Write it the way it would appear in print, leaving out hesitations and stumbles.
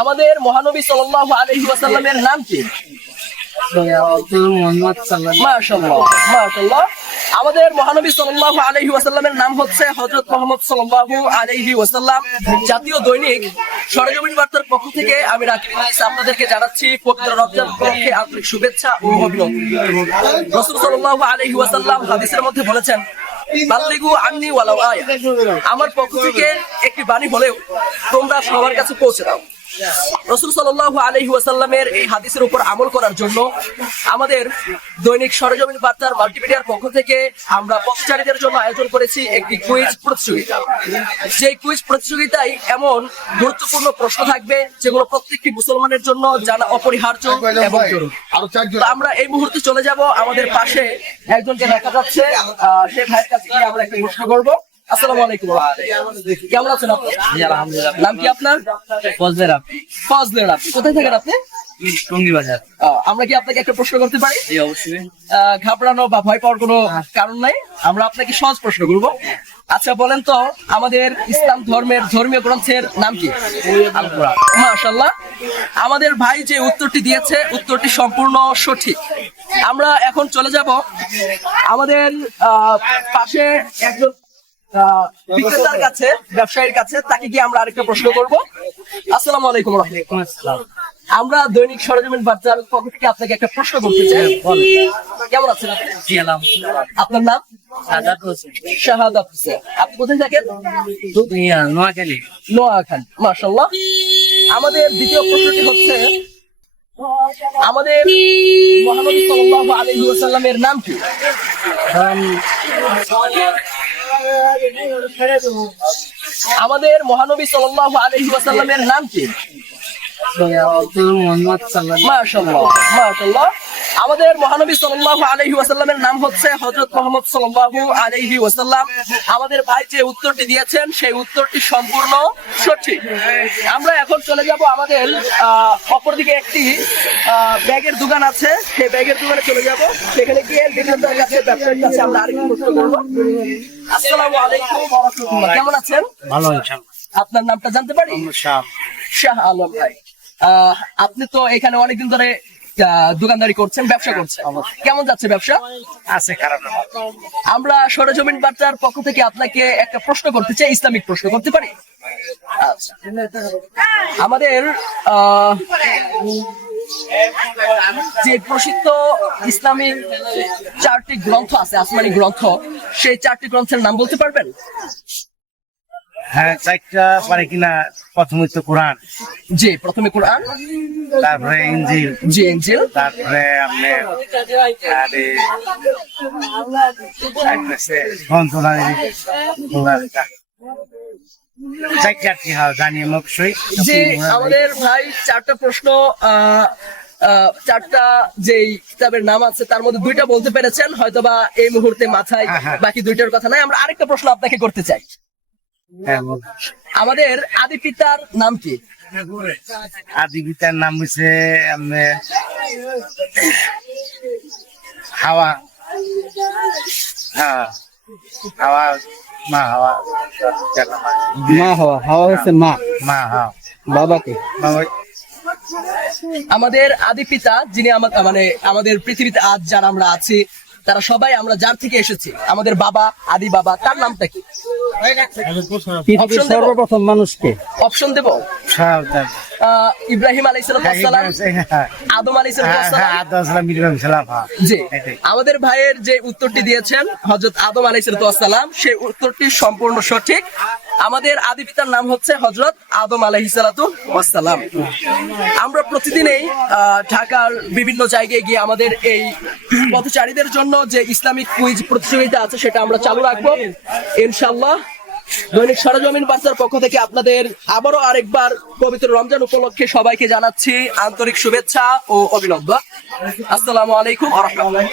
আমাদের মহানবী সাল্লাল্লাহু আলাইহি ওয়াসাল্লামের নাম কি? মাশাআল্লাহ মাশাআল্লাহ। আমাদের মহানবী সাল্লাল্লাহু আলাইহি ওয়াসাল্লামের নাম হচ্ছে হযরত মুহাম্মদ সাল্লাল্লাহু আলাইহি ওয়াসাল্লাম। জাতীয় দৈনিক সরেজমিন বার্তার পক্ষ থেকে আমি রাকিব ইসা আপনাদেরকে জানাচ্ছি পবিত্র রমজান উপলক্ষে আন্তরিক শুভেচ্ছা ও অভিনন্দন। রাসূল সাল্লাল্লাহু আলাইহি ওয়াসাল্লাম হাদিসের মধ্যে বলেছেন, বাল্লিগু আন্নি ওয়ালাউ আয়া, আমার পক্ষ থেকে একটি বাণী হলেও তোমরা সবার কাছে পৌঁছে দাও। রাসূল সাল্লাল্লাহু আলাইহি ওয়াসাল্লামের এই হাদিসের উপর আমল করার জন্য আমাদের দৈনিক সরেজমিন বার্তার মাল্টিমিডিয়ার পক্ষ থেকে আমরা পথচারীদের জন্য আয়োজন করেছি একটি কুইজ প্রতিযোগিতা। সেই কুইজ প্রতিযোগিতায় এমন গুরুত্বপূর্ণ প্রশ্ন থাকবে যেগুলো প্রত্যেকটি মুসলমানের জন্য জানা অপরিহার্য এবং জরুরি। তো আমরা এই মুহূর্তে চলে যাব আমাদের পাশে একজনকে দেখা যাচ্ছে, সেই ভাইয়ের কাছে গিয়ে আমরা একটা প্রশ্ন করবো। আসসালামু আলাইকুম। কেমন আছেন আপনি? আলহামদুলিল্লাহ। নাম কি আপনার? ফজলে রাব্বি। ফজলে রাব্বি। কোথায় থাকেন আপনি? টঙ্গী বাজার। আমরা কি আপনাকে একটা প্রশ্ন করতে পারি? জি অবশ্যই। ঘাবড়ানো বা ভয় পাওয়ার কোনো কারণ নাই, আমরা আপনাকে সহজ প্রশ্ন করব। আচ্ছা বলেন তো, আমাদের ইসলাম ধর্মের ধর্মীয় গ্রন্থের নাম কি? আল কোরআন। মাশাআল্লাহ। আমাদের ভাই যে উত্তরটি দিয়েছে উত্তরটি সম্পূর্ণ সঠিক। আমরা এখন চলে যাব আমাদের পাশে একজন বিক্রেতার কাছে, ব্যবসায়ীর কাছে, তাকে গিয়ে আমরা আরেকটা প্রশ্ন করবো। আসসালামু আলাইকুম। ওয়ালাইকুম আসসালাম। আমরা দৈনিক সরেজমিন বার্তার পক্ষ থেকে আপনাকে একটা প্রশ্ন করতে চাই। কেমন আছেন আপনি? জি আলহামদুলিল্লাহ। আপনার নাম? শাহাদাত হোসেন। শাহাদাত হোসেন। আপনি কোথায় থাকেন? নোয়াখালী। নোয়াখালী। মাশাআল্লাহ। আমাদের দ্বিতীয় প্রশ্নটি হচ্ছে, আমাদের মহানবী সাল্লাল্লাহু আলাইহি ওয়াসাল্লামের নাম কি? আমাদের মহানবী সাল্লাল্লাহু আলাইহি ওয়াসাল্লামের নাম কি? মাশাআল্লাহ মাশাআল্লাহ। আমাদের মহানবী সাল্লাল্লাহু আলাইহি ওয়াসাল্লামের নাম হচ্ছে হযরত মুহাম্মদ সাল্লাল্লাহু আলাইহি ওয়াসাল্লাম। আমাদের ভাই যে উত্তরটি দিয়েছেন সেই উত্তরটি সম্পূর্ণ সঠিক। আমরা এখন চলে যাব আমাদের অপরদিকে একটি ব্যাগের দোকান আছে, সেই ব্যাগের দোকানে চলে যাব। সেখানে গিয়ে বিক্রেতার কাছে, ব্যবসায়ীর কাছে আমরা আরেকটি প্রশ্ন করব। আসসালামু আলাইকুম ওয়া রাহমাতুল্লাহ। কেমন আছেন? ভালো ইনশাআল্লাহ। আপনার নামটা জানতে পারি? শাহ আলম ভাই। আপনি তো এখানে অনেকদিন ধরে দোকানদারি করছেন, ব্যবসা করছেন, কেমন যাচ্ছে ব্যবসা? আছে খারাপ না। আমরা সরেজমিন বার্তার পক্ষ থেকে আপনাকে একটা প্রশ্ন করতে চাই, ইসলামিক প্রশ্ন করতে পারি? আমাদের যে প্রসিদ্ধ ইসলামিক 4টি গ্রন্থ আছে, আসমানি গ্রন্থ, সেই 4টি গ্রন্থের নাম বলতে পারবেন? হ্যাঁ, 4টা পারে কিনা। প্রথমে তো কোরআন। জি, প্রথমে কোরআন, তারপরে ইনজিল। জি ইনজিল। তারপরে আপনার জানি অবশ্যই। জি, আমাদের ভাই 4টা প্রশ্ন, 4টা যে কিতাবের নাম আছে তার মধ্যে 2টা বলতে পেরেছেন, হয়তোবা এই মুহূর্তে মাথায় বাকি 2টার কথা নাই। আমরা আরেকটা প্রশ্ন আপনাকে করতে চাই। আমাদের আদি পিতার নাম কি? আদি পিতার নাম হচ্ছে হাওয়া। হ্যাঁ, হাওয়া। মা হাওয়া। মা হাওয়া। হাওয়া হচ্ছে মা। মা হাওয়া। বাবাকে? বাবা। আমাদের আদি পিতা যিনি মানে আমাদের পৃথিবীতে আজ যারা আমরা আছি তারা সবাই আমরা যার থেকে এসেছি, আমাদের বাবা, আদি বাবা, তার নামটা কি? সর্বপ্রথম মানুষকে অপশন দেব? ইব্রাহিম আলাইহিস সালাম, আদম আলাইহিস সালাম। জি, আমাদের ভাইয়ের যে উত্তরটি দিয়েছেন হযরত আদম আলাইহিস সালাম, সেই উত্তরটি সম্পূর্ণ সঠিক। আমাদের আদি পিতার নাম হচ্ছে হযরত আদম আলাইহিস সালাম। আমরা প্রতিদিনই ঢাকার বিভিন্ন জায়গায় গিয়ে আমাদের এই পথচারীদের জন্য যে ইসলামিক কুইজ প্রতিযোগিতা আছে সেটা আমরা চালু রাখবো ইনশাআল্লাহ। দৈনিক সরেজমিন বার্তার পক্ষ থেকে আপনাদের আবারও আরেকবার পবিত্র রমজান উপলক্ষে সবাইকে জানাচ্ছি আন্তরিক শুভেচ্ছা ও অভিনন্দন। আসসালামু আলাইকুম ওয়া রাহমাতুল্লাহ।